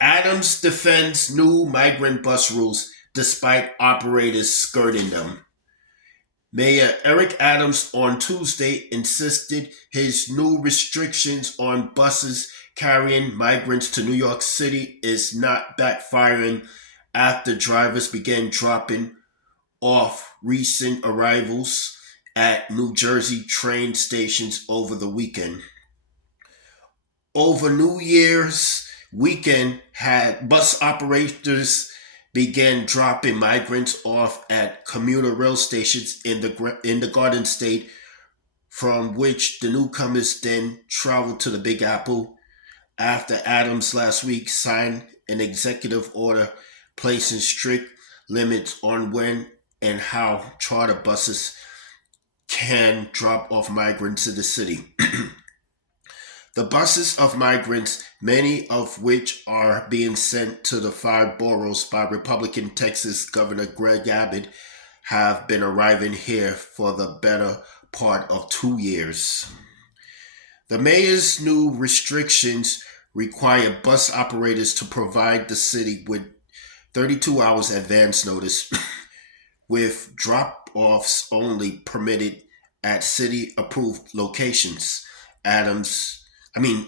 Adams defends new migrant bus rules despite operators skirting them. Mayor Eric Adams on Tuesday insisted his new restrictions on buses carrying migrants to New York City is not backfiring after drivers began dropping off recent arrivals at New Jersey train stations over the weekend. Over New Year's weekend, had bus operators began dropping migrants off at commuter rail stations in the Garden State, from which the newcomers then traveled to the Big Apple after Adams last week signed an executive order placing strict limits on when and how charter buses can drop off migrants in the city. The buses of migrants, many of which are being sent to the five boroughs by Republican Texas Governor Greg Abbott, have been arriving here for the better part of 2 years. The mayor's new restrictions require bus operators to provide the city with 32 hours advance notice, with drop offs only permitted at city approved locations. Adams, I mean,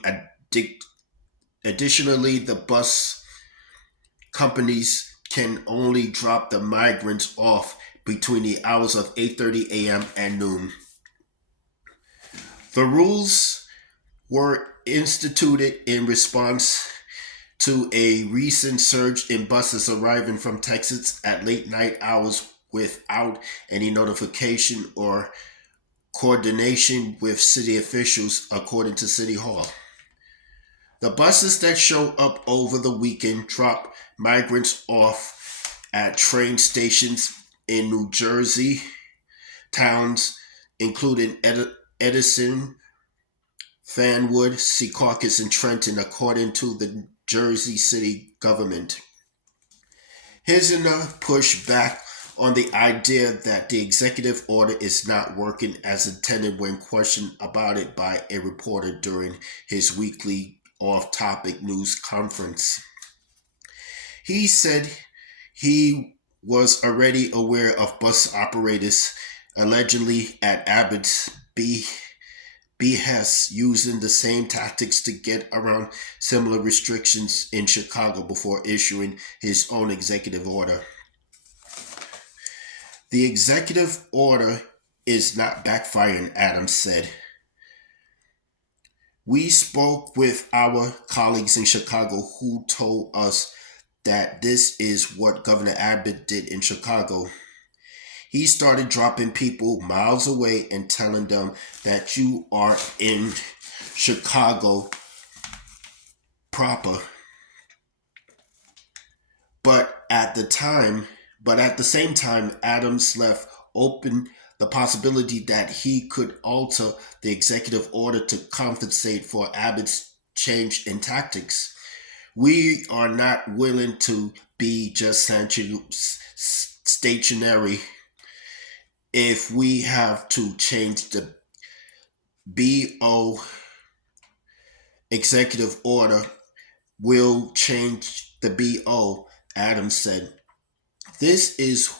additionally, the bus companies can only drop the migrants off between the hours of 8:30 a.m. and noon. The rules were instituted in response to a recent surge in buses arriving from Texas at late night hours without any notification or coordination with city officials, according to City Hall. The buses that show up over the weekend drop migrants off at train stations in New Jersey towns, including Edison, Fanwood, Secaucus, and Trenton, according to the Jersey City government. Hisner pushed back on the idea that the executive order is not working as intended when questioned about it by a reporter during his weekly off topic news conference. He said he was already aware of bus operators allegedly at Abbott's behest using the same tactics to get around similar restrictions in Chicago before issuing his own executive order. The executive order is not backfiring, Adams said. We spoke with our colleagues in Chicago who told us that this is what Governor Abbott did in Chicago. He started dropping people miles away and telling them that you are in Chicago proper. But at the time, but at the same time, Adams left open the possibility that he could alter the executive order to compensate for Abbott's change in tactics. We are not willing to be just stationary. If we have to change the BO executive order, we'll change the BO, Adams said. This is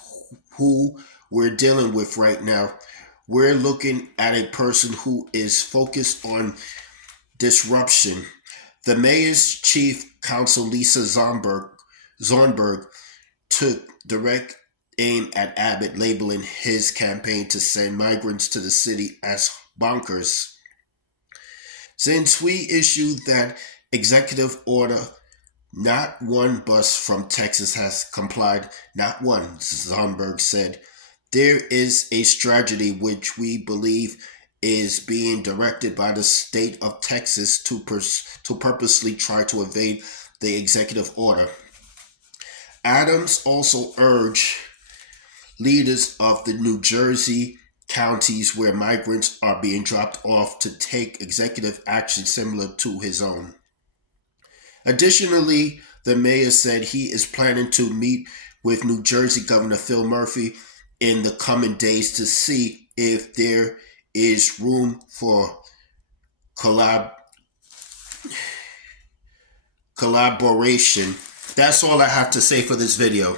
who we're dealing with right now. We're looking at a person who is focused on disruption. The mayor's chief counsel, Lisa Zornberg, took direct aim at Abbott, labeling his campaign to send migrants to the city as bonkers. Since we issued that executive order, not one bus from Texas has complied, not one, Zonberg said. There is a strategy which we believe is being directed by the state of Texas to purposely try to evade the executive order. Adams also urged leaders of the New Jersey counties where migrants are being dropped off to take executive action similar to his own. Additionally, the mayor said he is planning to meet with New Jersey Governor Phil Murphy in the coming days to see if there is room for collab- collaboration. That's all I have to say for this video.